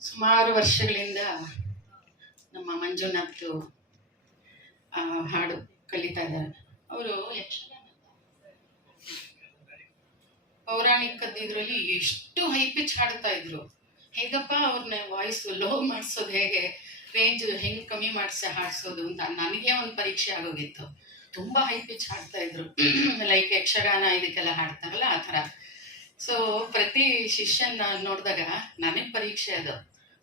ಸುಮಾರು ವರ್ಷಗಳಿಂದ ನಮ್ಮ ಮಂಜುನಾಥ್ ಹಾಡು ಕಲಿತಾ ಇದ್ದಾರೆ. ಅವರು ಪೌರಾಣಿಕದ ಇದರಲ್ಲಿ ಎಷ್ಟು ಹೈ ಪಿಚ್ ಹಾಡ್ತಾ ಇದ್ರು. ಹೇಗಪ್ಪ ಅವ್ರನ್ನ ವಾಯ್ಸ್ ಲೋ ಮಾಡಿಸೋದು, ಹೇಗೆ ರೇಂಜ್ ಹೆಂಗ್ ಕಮ್ಮಿ ಮಾಡಿಸಿ ಹಾಡ್ಸೋದು ಅಂತ ನನಗೆ ಒಂದು ಪರೀಕ್ಷೆ ಆಗೋಗಿತ್ತು. ತುಂಬಾ ಹೈ ಪಿಚ್ ಹಾಡ್ತಾ ಇದ್ರು, ಲೈಕ್ ಯಕ್ಷಗಾನ ಇದಕ್ಕೆಲ್ಲ ಹಾಡ್ತಾರಲ್ಲ ಆ ಥರ. ಸೊ ಪ್ರತಿ ಶಿಷ್ಯನ ನೋಡಿದಾಗ ನನಗೆ ಪರೀಕ್ಷೆ ಅದು.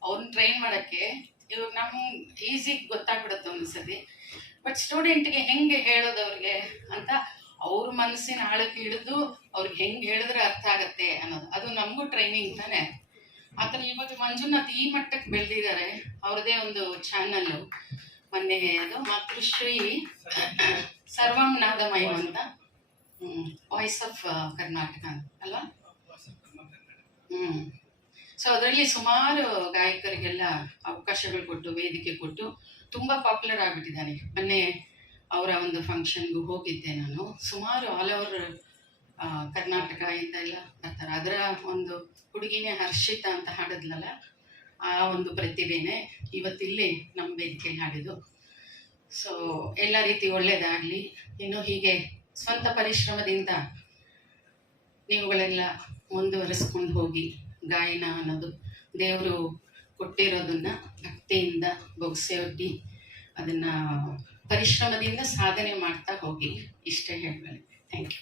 ಅವ್ರನ್ನ ಟ್ರೈನ್ ಮಾಡೋಕ್ಕೆ ಇವಾಗ ನಮ್ಗೆ ಈಸಿ ಗೊತ್ತಾಗ್ಬಿಡುತ್ತೆ ಒಂದ್ಸತಿ, ಬಟ್ ಸ್ಟೂಡೆಂಟ್ಗೆ ಹೆಂಗೆ ಹೇಳೋದು ಅವ್ರಿಗೆ ಅಂತ ಅವ್ರ ಮನಸ್ಸಿನ ಆಳಕ್ಕೆ ಇಳಿದು ಅವ್ರಿಗೆ ಹೆಂಗೆ ಹೇಳಿದ್ರೆ ಅರ್ಥ ಆಗತ್ತೆ ಅನ್ನೋದು, ಅದು ನಮಗೂ ಟ್ರೈನಿಂಗ್ ತಾನೆ. ಆ ಥರ ಇವಾಗ ಮಂಜುನಾಥ್ ಈ ಮಟ್ಟಕ್ಕೆ ಬೆಳೆದಿದ್ದಾರೆ. ಅವ್ರದೇ ಒಂದು ಚಾನಲ್ಲು, ಮೊನ್ನೆ ಅದು ಮಾತೃಶ್ರೀ ಸರ್ವಂ ನಾದಮಯ ಅಂತ, ವಾಯ್ಸ್ ಆಫ್ ಕರ್ನಾಟಕ ಅಲ್ಲ. ಸೊ ಅದರಲ್ಲಿ ಸುಮಾರು ಗಾಯಕರಿಗೆಲ್ಲ ಅವಕಾಶಗಳು ಕೊಟ್ಟು, ವೇದಿಕೆ ಕೊಟ್ಟು ತುಂಬಾ ಪಾಪ್ಯುಲರ್ ಆಗಿಬಿಟ್ಟಿದ್ದಾನೆ. ಮೊನ್ನೆ ಅವರ ಒಂದು ಫಂಕ್ಷನ್ಗೂ ಹೋಗಿದ್ದೆ ನಾನು. ಸುಮಾರು ಆಲ್ ಓವರ್ ಕರ್ನಾಟಕ ಇಂದ ಎಲ್ಲ ಬರ್ತಾರೆ. ಅದರ ಒಂದು ಹುಡುಗಿನೇ ಹರ್ಷಿತಾ ಅಂತ ಹಾಡಿದ್ಲಲ್ಲ, ಆ ಒಂದು ಪ್ರತಿಭೆನೇ ಇವತ್ತಿಲ್ಲಿ ನಮ್ಮ ವೇದಿಕೆಯಲ್ಲಿ ಹಾಡಿದ್ದು. ಸೊ ಎಲ್ಲ ರೀತಿ ಒಳ್ಳೇದಾಗಲಿ. ಇನ್ನು ಹೀಗೆ ಸ್ವಂತ ಪರಿಶ್ರಮದಿಂದ ನೀವುಗಳೆಲ್ಲ ಮುಂದುವರಿಸ್ಕೊಂಡು ಹೋಗಿ. ಗಾಯನ ಅನ್ನೋದು ದೇವರು ಕೊಟ್ಟಿರೋದನ್ನ ಭಕ್ತಿಯಿಂದ ಬೊಗಸೆ ಒಡ್ಡಿ ಅದನ್ನ ಪರಿಶ್ರಮದಿಂದ ಸಾಧನೆ ಮಾಡ್ತಾ ಹೋಗಿ. ಇಷ್ಟೇ ಹೇಳಬಲ್ಲೆ. Thank you.